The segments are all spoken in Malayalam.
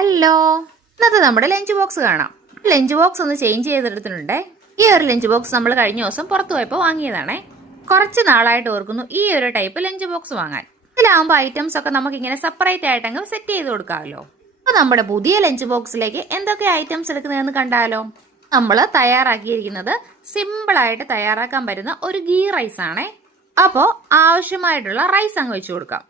ഹലോ ഇന്നത്തെ നമ്മുടെ ലഞ്ച് ബോക്സ് കാണാം. ലഞ്ച് ബോക്സ് ഒന്ന് ചേഞ്ച് ചെയ്തെടുത്തിട്ടുണ്ട്. ഈ ഒരു ലഞ്ച് ബോക്സ് നമ്മൾ കഴിഞ്ഞ ദിവസം പുറത്തു പോയപ്പോൾ വാങ്ങിയതാണേ. കുറച്ച് നാളായിട്ട് ഓർക്കുന്നു ഈ ഒരു ടൈപ്പ് ലഞ്ച് ബോക്സ് വാങ്ങാൻ. ഇതിലാവുമ്പോൾ ഐറ്റംസ് ഒക്കെ നമുക്ക് ഇങ്ങനെ സെപ്പറേറ്റ് ആയിട്ട് അങ്ങ് സെറ്റ് ചെയ്ത് കൊടുക്കാമല്ലോ. അപ്പൊ നമ്മുടെ പുതിയ ലഞ്ച് ബോക്സിലേക്ക് എന്തൊക്കെ ഐറ്റംസ് എടുക്കുന്നതെന്ന് കണ്ടാലോ? നമ്മൾ തയ്യാറാക്കിയിരിക്കുന്നത് സിമ്പിൾ ആയിട്ട് തയ്യാറാക്കാൻ പറ്റുന്ന ഒരു ഗീ റൈസ് ആണേ. അപ്പോൾ ആവശ്യമായിട്ടുള്ള റൈസ് അങ്ങ് വെച്ച് കൊടുക്കാം.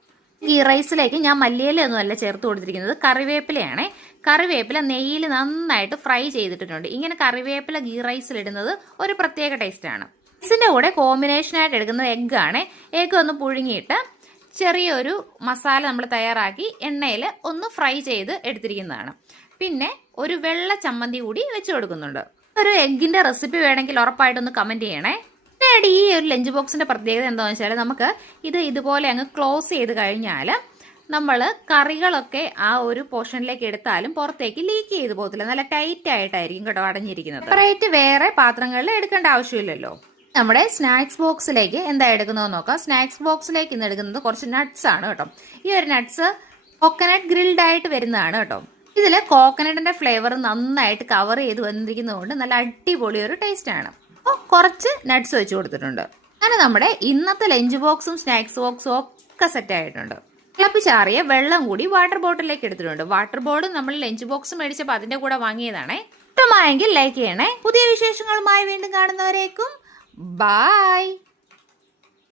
ഈ റൈസിലേക്ക് ഞാൻ മല്ലിയിലൊന്നുമല്ല ചേർത്ത് കൊടുത്തിരിക്കുന്നത്. കറിവേപ്പിലയാണ്. കറിവേപ്പില നെയ്യിൽ നന്നായിട്ട് ഫ്രൈ ചെയ്തിട്ടുണ്ട്. ഇങ്ങനെ കറിവേപ്പില ഗീ റൈസിൽ ഇടുന്നത് ഒരു പ്രത്യേക ടേസ്റ്റ് ആണ്. റൈസിന്റെ കൂടെ കോമ്പിനേഷൻ ആയിട്ട് എടുക്കുന്ന എഗ്ഗ് ആണ്. എഗ്ഗ് ഒന്ന് പുഴുങ്ങിയിട്ട് ചെറിയൊരു മസാല നമ്മൾ തയ്യാറാക്കി എണ്ണയിൽ ഒന്ന് ഫ്രൈ ചെയ്ത് എടുത്തിരിക്കുന്നതാണ്. പിന്നെ ഒരു വെള്ള ചമ്മന്തി കൂടി വെച്ച് കൊടുക്കുന്നുണ്ട്. ഒരു എഗ്ഗിന്റെ റെസിപ്പി വേണമെങ്കിൽ ഉറപ്പായിട്ടൊന്ന് കമന്റ് ചെയ്യണേ. പിന്നീട് ഈ ഒരു ലഞ്ച് ബോക്സിന്റെ പ്രത്യേകത എന്താണെന്ന് വെച്ചാൽ നമുക്ക് ഇത് ഇതുപോലെ അങ്ങ് ക്ലോസ് ചെയ്ത് കഴിഞ്ഞാൽ നമ്മൾ കറികളൊക്കെ ആ ഒരു പോർഷനിലേക്ക് എടുത്താലും പുറത്തേക്ക് ലീക്ക് ചെയ്ത് പോകത്തില്ല. നല്ല ടൈറ്റ് ആയിട്ടായിരിക്കും കേട്ടോ അടഞ്ഞിരിക്കുന്നത്. സെപ്പറേറ്റ് വേറെ പാത്രങ്ങളിൽ എടുക്കേണ്ട ആവശ്യമില്ലല്ലോ. നമ്മുടെ സ്നാക്സ് ബോക്സിലേക്ക് എന്താ എടുക്കുന്നത് നോക്കാം. സ്നാക്സ് ബോക്സിലേക്ക് ഇന്ന് എടുക്കുന്നത് കുറച്ച് നട്ട്സ് ആണ് കേട്ടോ. ഈ ഒരു നട്ട്സ് കോക്കനട്ട് ഗ്രിൽഡ് ആയിട്ട് വരുന്നതാണ് കേട്ടോ. ഇതിൽ കോക്കനട്ടിന്റെ ഫ്ലേവർ നന്നായിട്ട് കവർ ചെയ്ത് വന്നിരിക്കുന്നതുകൊണ്ട് നല്ല അടിപൊളി ഒരു ടേസ്റ്റ് ആണ്. അപ്പോൾ കുറച്ച് നട്ട്സ് വെച്ച് കൊടുത്തിട്ടുണ്ട്. അങ്ങനെ നമ്മുടെ ഇന്നത്തെ ലഞ്ച് ബോക്സും സ്നാക്സ് ബോക്സും ഒക്കെ സെറ്റ് ആയിട്ടുണ്ട്. തിളപ്പിച്ചാറിയ വെള്ളം കൂടി വാട്ടർ ബോട്ടിലേക്ക് എടുത്തിട്ടുണ്ട്. വാട്ടർ ബോർഡ് നമ്മൾ ലഞ്ച് ബോക്സ് മേടിച്ചപ്പോൾ അതിന്റെ കൂടെ വാങ്ങിയതാണേ. ഇഷ്ടമായെങ്കിൽ ലൈക്ക് ചെയ്യണേ. പുതിയ വിശേഷങ്ങളുമായി വീണ്ടും കാണുന്നവരേക്കും ബായ്